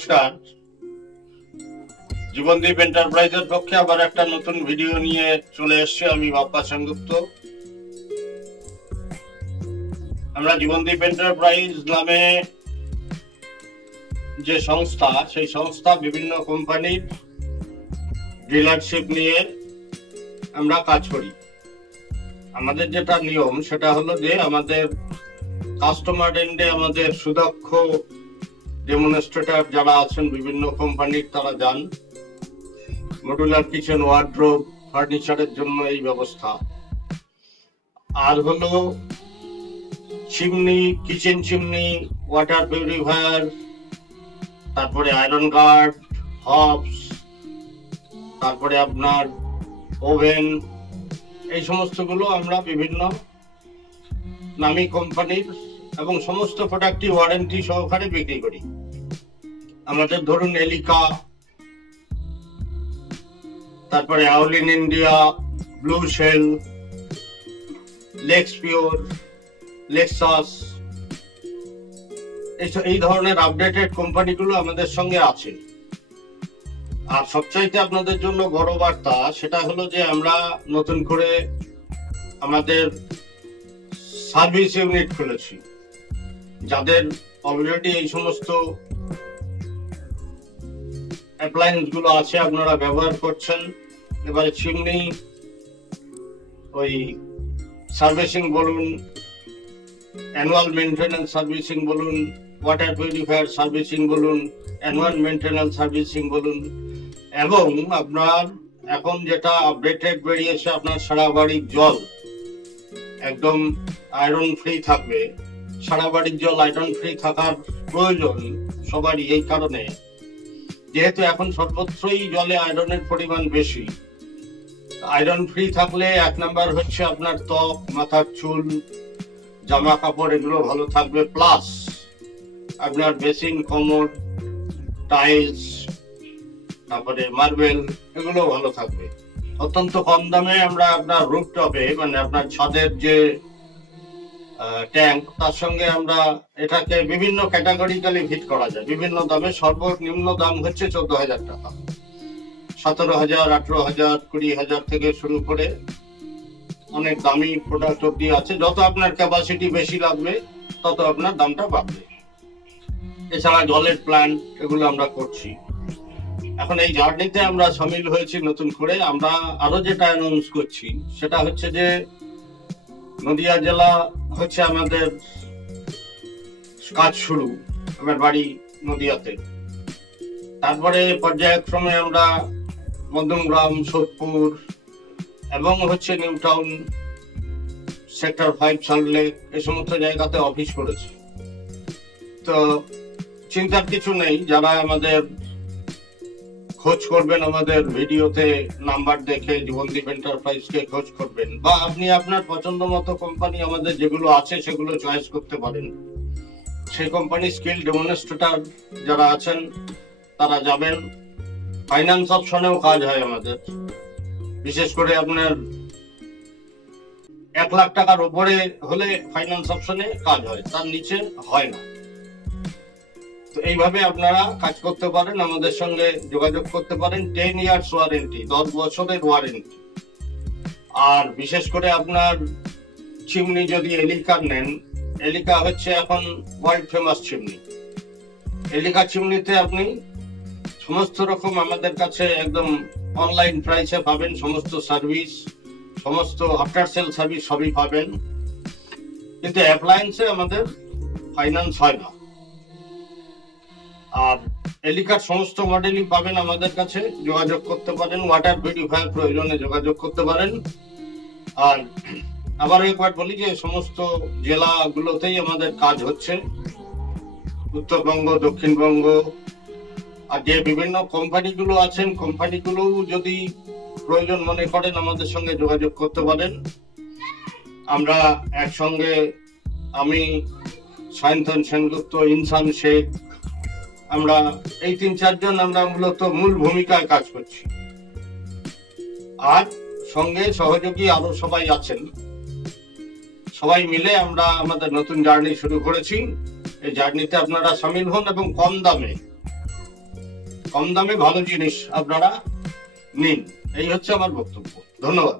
নমস্কার। জীবনদীপ এন্টারপ্রাইজের পক্ষে আবার একটা নতুন ভিডিও নিয়ে চলে এসেছি। আমি বাপ্পা সেনগুপ্ত। আমরা জীবনদীপ এন্টারপ্রাইজ নামে যে সংস্থা, সেই সংস্থা বিভিন্ন কোম্পানির ডিলারশিপ নিয়ে আমরা কাজ করি। আমাদের যেটা নিয়ম সেটা হলো যে আমাদের কাস্টমার এন্ডে আমাদের সুদক্ষ ডেমনস্ট্রেটর যারা আছেন বিভিন্ন কোম্পানির, তারা যান। মডুলার কিচেন, ওয়ার্ড্রোব, ফার্নিচারের জন্য এই ব্যবস্থা। আর হলো chimney, kitchen chimney, water purifier, তারপরে আয়রন গার্ড, হবস, তারপরে আপনার ওভেন, এই সমস্তগুলো আমরা বিভিন্ন নামী কোম্পানির এবং সমস্ত প্রোডাক্টই ওয়ারেন্টি সহকারে বিক্রি করি। আমাদের ধরুন এলিকা, তারপরে আউলিন ইন্ডিয়া, ব্লু শেল, লেক্স পিওর, লেক্সাস, এই ধরনের আপডেটেড কোম্পানিগুলো আমাদের সঙ্গে আছে। আর সবচাইতে আপনাদের জন্য বড় বার্তা সেটা হলো যে আমরা নতুন করে আমাদের সার্ভিস ইউনিট খুলেছি। যাদের অলরেডি এই সমস্ত অ্যাপ্লায়েন্স গুলো আছে, আপনারা ব্যবহার করছেন, এবারে চিমনি ওই সার্ভিসিং বলুন, অ্যানুয়াল মেইনটেনেন্স সার্ভিসিং বলুন, ওয়াটার পিউরিফায়ার সার্ভিসিং বলুন, অ্যানুয়াল মেইনটেনেন্স সার্ভিসিং বলুন, এবং আপনার এখন যেটা আপডেটেড বেরিয়েছে, আপনার সারা বাড়ির জল একদম আয়রন ফ্রি থাকবে। সারা বাড়ির জল আয়রন ফ্রি থাকার প্রয়োজন সবারই, এই কারণে যেহেতু এখন সর্বত্রই জলে আয়রনের পরিমাণ বেশি। আয়রন ফ্রি থাকলে এক নাম্বার হচ্ছে আপনার ত্বক, মাথার চুল, জামা কাপড় এগুলো ভালো থাকবে, প্লাস আপনার বেসিন, কমোড, টাইলস, তারপরে মার্বেল, এগুলো ভালো থাকবে। অত্যন্ত কম দামে আমরা আপনার রুফটপে, মানে আপনার ছাদের যে ট্যাঙ্ক, তার সঙ্গে আমরা এটাকে বিভিন্ন ক্যাটাগরিক্যালি ফিট করা যায় বিভিন্ন দামে। সর্বনিম্ন দাম হচ্ছে 14,000 টাকা, 17,000, 18,000, 20,000 থেকে শুরু করে অনেক দামি প্রোডাক্ট অব্দি আছে। যত আপনার ক্যাপাসিটি বেশি লাগবে তত আপনার দামটা বাড়বে। এছাড়া জলের প্ল্যান্ট, এগুলো আমরা করছি। এখন এই জার্নিতে আমরা সামিল হয়েছি নতুন করে। আমরা আরো যেটা অ্যানাউন্স করছি সেটা হচ্ছে যে নদিয়া জেলা হচ্ছে আমাদের কাজ শুরু, আমার বাড়ি নদিয়াতে। তারপরে পর্যায়ক্রমে আমরা মধ্যমগ্রাম, সোদপুর এবং হচ্ছে নিউ টাউন, সেক্টর 5, সল্টলেক, এই সমস্ত জায়গাতে অফিস করেছি। তো চিন্তার কিছু নেই, যারা আমাদের খোঁজ করবেন, আমাদের ভিডিওতে নাম্বার দেখে জীবনদীপ এন্টারপ্রাইজকে খোঁজ করবেন, বা আপনি আপনার পছন্দ মতো কোম্পানি আমাদের যেগুলো আছে সেগুলো চয়েস করতে পারেন। সেই কোম্পানি স্কিল ডেমনস্ট্রেটর যারা আছেন তারা যাবেন। ফাইন্যান্স অপশনেও কাজ হয় আমাদের, বিশেষ করে আপনার 1 লাখ টাকার উপরে হলে ফাইন্যান্স অপশনে কাজ হয়, তার নিচে হয় না। তো এইভাবে আপনারা কাজ করতে পারেন, আমাদের সঙ্গে যোগাযোগ করতে পারেন। 10 ইয়ার্স ওয়ারেন্টি, 10 বছরের ওয়ারেন্টি। আর বিশেষ করে আপনার চিমনি যদি এলিকার নেন, এলিকা হচ্ছে এখন ওয়ার্ল্ড ফেমাস চিমনি। এলিকা চিমনিতে আপনি সমস্ত রকম আমাদের কাছে একদম অনলাইন প্রাইসে পাবেন। সমস্ত সার্ভিস, সমস্ত আফটার সেল সার্ভিস সবই পাবেন। কিন্তু অ্যাপ্লায়েন্সে আমাদের ফাইন্যান্স হয় না। আর এলিকার সমস্ত মডেলই পাবেন আমাদের কাছে, যোগাযোগ করতে পারেন। ওয়াটার পিউরিফায়ার প্রয়োজনে যোগাযোগ করতে পারেন। আর আবার একবার বলি যে সমস্ত জেলাগুলোতেই আমাদের কাজ হচ্ছে, উত্তরবঙ্গ, দক্ষিণবঙ্গ। আর যে বিভিন্ন কোম্পানিগুলো আছেন, কোম্পানিগুলো যদি প্রয়োজন মনে করেন আমাদের সঙ্গে যোগাযোগ করতে পারেন। আমরা একসঙ্গে, আমি সায়ন্তন সেনগুপ্ত, ইনসান শেখ, আমরা এই 3-4 জন আমরা মূলত মূল ভূমিকায় কাজ করছি। আর সঙ্গে সহযোগী আরো সবাই আছেন। সবাই মিলে আমরা আমাদের নতুন জার্নি শুরু করেছি। এই জার্নিতে আপনারা সামিল হন এবং কম দামে কম দামে ভালো জিনিস আপনারা নিন, এই হচ্ছে আমার বক্তব্য। ধন্যবাদ।